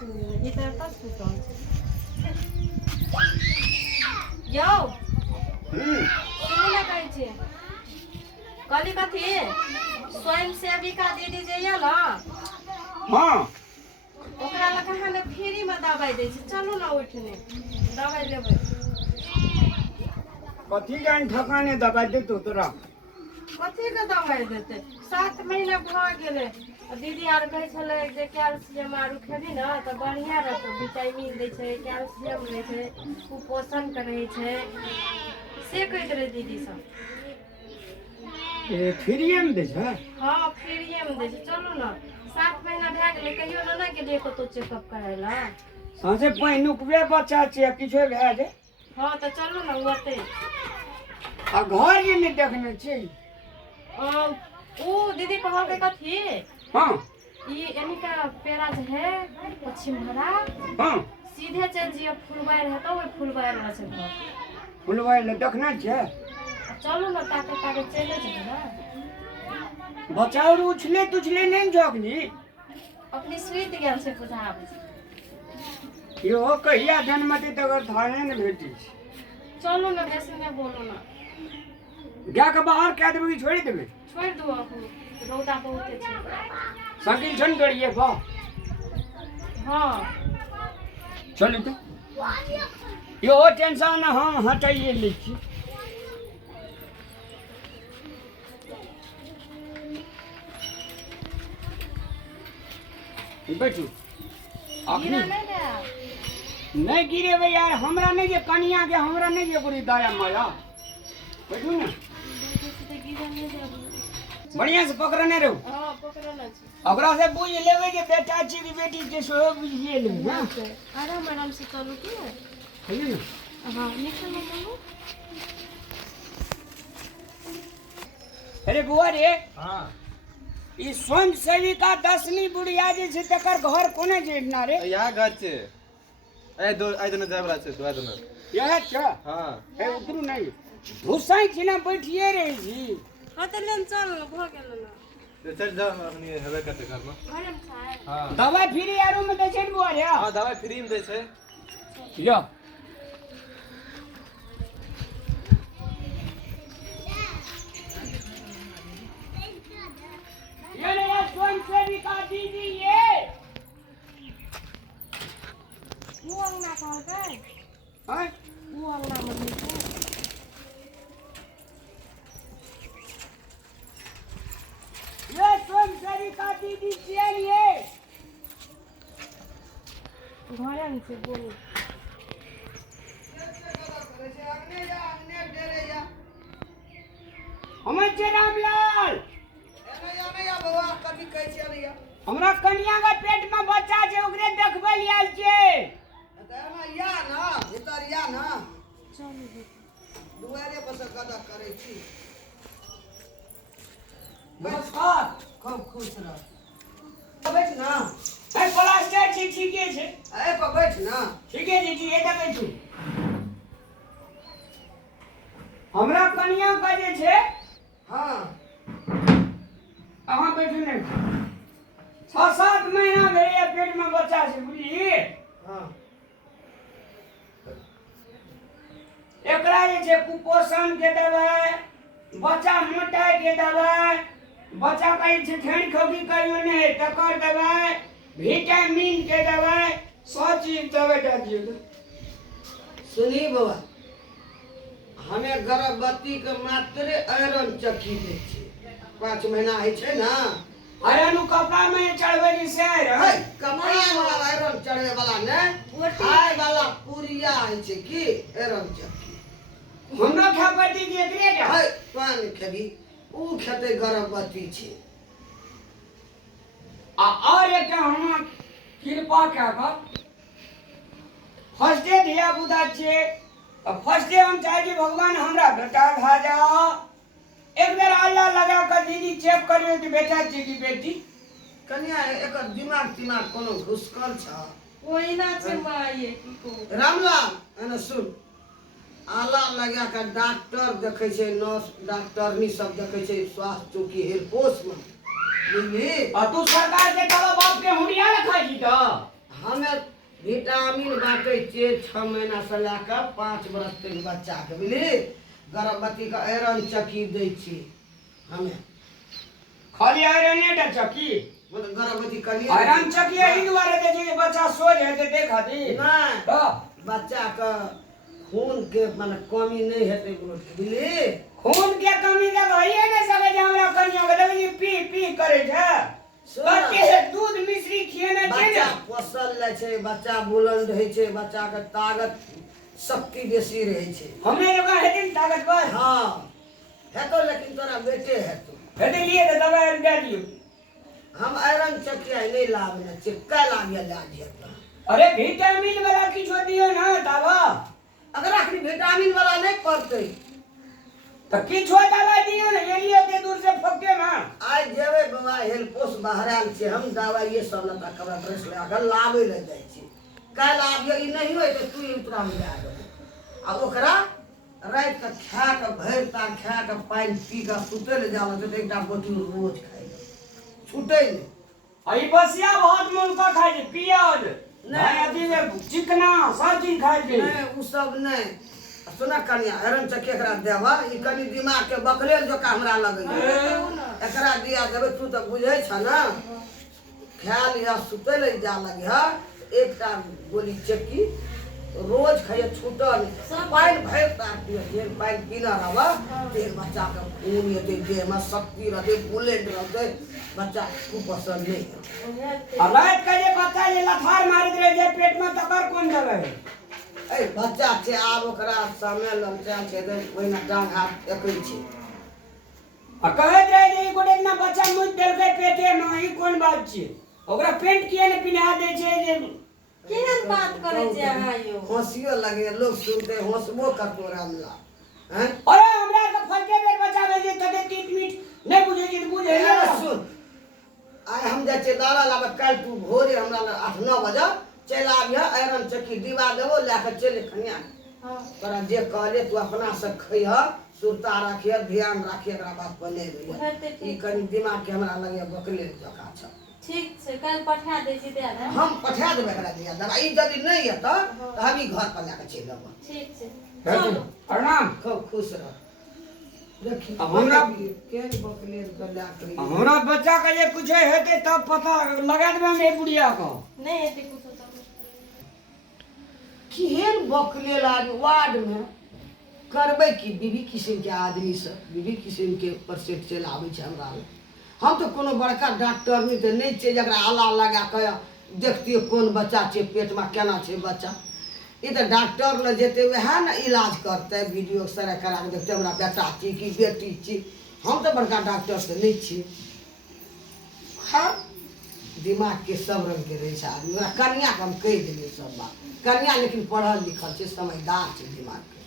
इधर का सुतल यो सुनो ना कहै छै कली कथी स्वयं सेविका दीदी जे ये ना हाँ ओकरा लग कहाँ ने फ्री में दवाई दै छै चलू ना उठने दवाई लेबै कथी जान ठकाने दबाई देतो तोरा कथी के दवाई देते 7 महीना भ गेलै दीदी आर कहै छलै जे कैल्शियम आर खेबी ना तऽ बढ़िया रहतौ विटामिन दै छै कैल्शियम दै छै कुपोषण करै छै से कहैत रहे दीदी सब ए फ्रीए में दे छै हाँ फ्रीए में दै छै चलू ना 7 महीना भए गेलै कहियो ना गेलियै कतौ चेकअप कराय ला साँझे पहिनुकबे बच्चा छै किछो भए जाए हाँ तऽ चलू ना ओते आ घर ये नहीं देखने छी ओ दीदी कहलकै कथी हाँ ई एनिका पेरा जे है पश्चिम भरा हाँ सीधे चल जियो फुलबाई रहतो ओइ फुलबाई रह छै घर फुलवाई ले देखने छै चलू ना ताके ताके चले जेबै ना बच्चा और उछले तुछले नहीं झोकनी अपनी सुइत गेल छै बुझाब यो कहिया जन्मती तकर धाने ने भेटी चलू ना बेसी नहीं बोलो ना जा के बाहर कह देबै कि छोड़ देबै छोड़ दो आपको रौदा बहुते छै साइकिल छन करिए बा हाँ चलू तो यो टेंशन हम हटाइए लै छी बैठू गिरा नहीं गया नहीं गिरेबै यार हमरा नहीं जे कनिया के हमरा नहीं जे पूरी दया माया बैठू ना गिरा नहीं जाबो बढ़िया से पकड़ने रहो हाँ पकड़ना छै ओकरा से बुझ लेबै जे बेटा छी कि बेटी छै सेहो बुझिए लेबै हाँ आराम आराम से चलू की कहिए ना हाँ निकल चलू अरे बुआ रे हाँ ई स्वयं सेविका दसनी बुढ़िया जे छै तकर घर कोने जेना रे यहाँ घर छै ए दो आई दोनों जाय वाला छै तो आई दोनों यह छ हाँ ए उतरू नहीं घुसाई छी ना बैठिए रही छी हाँ तो लेन चल भ गेल ना तो चल जाओ अपनी हेबे करते घर में घरे में खाए हाँ दवाई फ्री आरो में दै छै ने बुआ रे हाँ दवाई फ्री में दे छै लो ये रे स्वयं सेविका दीदी ये वो अंगना कहलकै हैं वो अंगना में नीचे ये स्वयं सेविका दीदी छियै ये घरे में से बोलू हमर छै रामलाल हमरा कन्या के पेट में बच्चा छै ओकरे देखबै लेल आयल छियै चलू नमस्कार खूब खुश रह बैठ ना ए प्लास्टर छै ठीके छै ए पर बैठ ना ठीके छै ठीके देखै छी हमरा कन्या का जे छै हाँ अहाँ बैठू ने 6-7 महीना भेलै पेट में बच्चा छै बुझलिए हाँ एकरा जे छै कुपोषण के दवाई बच्चा मोटाई के दवाई बच्चा का जे छै ठेन खोखी कहियो नहीं तकर दवाई विटामिन के दवाई सब चीज दवाई दे दियो सुनी बाबा हमें गर्भवती के मात्र आयरन चक्की दै छै 5 महीना है छै ना आयरन कपड़ा में चढ़बै जे से है रहे कमरा वाला आयरन चढ़े वाला ने खाए वाला पुरिया है छै की आयरन चक्की हमरा खा पड़ती जे एकरे टा है पान खेबी ऊ खेते गर्भवती छै और एक हम कृपा क्या कर फर्स्ट डे धिया पुता छे तो फर्स्ट डे हम चाहे कि भगवान हमरा बेटा खा जाओ एक बेर अल्लाह लगा कर दीदी चेक करियो कि बेटा छी कि बेटी कन्या एकर दिमाग कोनो घुसकल छ कोई ना छै माये की को रामलाल एने सुन आला लगा के डॉक्टर देखे छै नर्स डॉक्टरनी सब देखे छै स्वास्थ्य चौकी हेरपोश में बुझली और तू सरकार के तब बाप के हुरिया रखा छी तो हमें विटामिन बांटे छे 6 महीना से लेकर 5 बरस तक बच्चा के बुझली गर्भवती का आयरन चक्की दै छी हमें खाली आयरन टा चक्की मतलब गर्भवती करिए आयरन चक्की एही दुआरे दे छै जे बच्चा सोझ हेतै ते खातिर नहीं हां बच्चा का खून के माने कमी नहीं हेतै बुझली खून के कमी त भइए नै सकै छै हमरा कनिया के देखै छी पी पी करे छै बच्चे से दूध मिश्री खिएना छै बच्चा ने पोसल लै छै बच्चा बुलंद रहै छै बच्चा के ताकत शक्ति बेसी रहै छै हमरे जगह हेतै न ताकतवर हाँ हेतो लेकिन तोरा बेटे हेतो हेतै लिए त दवाई दे दियो हम आयरन चकिया नहीं लाभने छै काल आगे ला दिया अरे विटामिन वाला किछो दियो ना दावा अगर आखिर विटामिन वाला नहीं पड़ते त किछो दवाई दियो ना एलियो के दूर से फके ना आज जेबे बाबा हेल्पोस बहराल छे हम दवाई ये सब लता कबरा ड्रेस ले अगर लावे ले जाय छी काल आबियो ई नहीं होय त तू उतरा में आ जाबो आ ओकरा रात के खा के भर ता खा के पानी पी के सुते ले जाला त एकटा बोतल रोज खाई छूटे नहीं आई बसिया भात में उनका खाई छै पियाज नहीं अथी में चिकना सब चीज खाई छै नहीं उ सब नहीं सुना कनिया आयरन चक्की एकरा देबा ई कनी दिमाग के बकलेल जोका हमरा लगै एकरा दिया देबे तू त बुझै छ ना ख्याल या सुते ले जा लगी हा एकटा गोली चक्की रोज खाइए छूटल पानी भर तार दियो जे पानी पीना रहबा तेल बच्चा के खून येते देह में शक्ति रहते बुलेट रहते बच्चा खूब पसंद नहीं अब रात का जे बच्चा जे लथार मारत रहे जे पेट में तकर कोन दवाई ए बच्चा छे आब ओकरा समय लमचा छे दे ओइना डांग हाथ एकै छे आ कहत रहे जे ई गोटे ना बच्चा मुझ देलकै पेटे में ई कोन बात छै ओकरा पेंट किए ने पिन्हा दे छै जे केहन बात करे छै अहाँ यो हंसियो लगे लोग सुनते हंसबो करतो रामला हैं अरे हमरा के फलके बेर बचावे जे तते टीट मीट नहीं बुझे जे बुझे ए सुन आय हम जा छे दारा लाबे काल तू भोरे हमरा 8-9 बजे चल आबिया आयरन चक्की दीवा देबो लेके चले खनिया हां तोरा जे कहले तू अपना से खइह सुरता रखिए ध्यान रखिए एकरा बात पर ले हेतै ई कनी दिमाग के हमरा लगे बकले जका छ ठीक छै कल पठा दै छी दे दे हम पठा देबे एकरा दिया दवाई यदि नहीं है त हम ही घर पर लेके चल आबो ठीक छै चलो प्रणाम खूब खुश रह देखी हमरा केन बकले गला करी हमरा बच्चा के जे कुछ हेतै तब पता लगा देबे हम ए बुढ़िया को नहीं हेतै कुछ तो केहन बकले लाग वार्ड में करबै की बीबी किस्म के आदमी से बीबी किस्म के परसेंट चल आबै छै हमरा लग हम तो कोनो बड़का डॉक्टर नहीं छै जकरा आला लगा के देखतिए कोन बच्चा छै पेट में केना छै बच्चा ई तो डॉक्टर ल जेते वह ना इलाज करते वीडियो सारा करा के देखते हमरा बेटा छी कि बेटी छी हम तो बड़का डॉक्टर से नहीं छी खैर दिमाग के सब रंग के रहे छै आदमी कन्या के हम कह देलिए सब बात कन्या लेकिन पढ़ल लिखल छै समझदार छै दिमाग के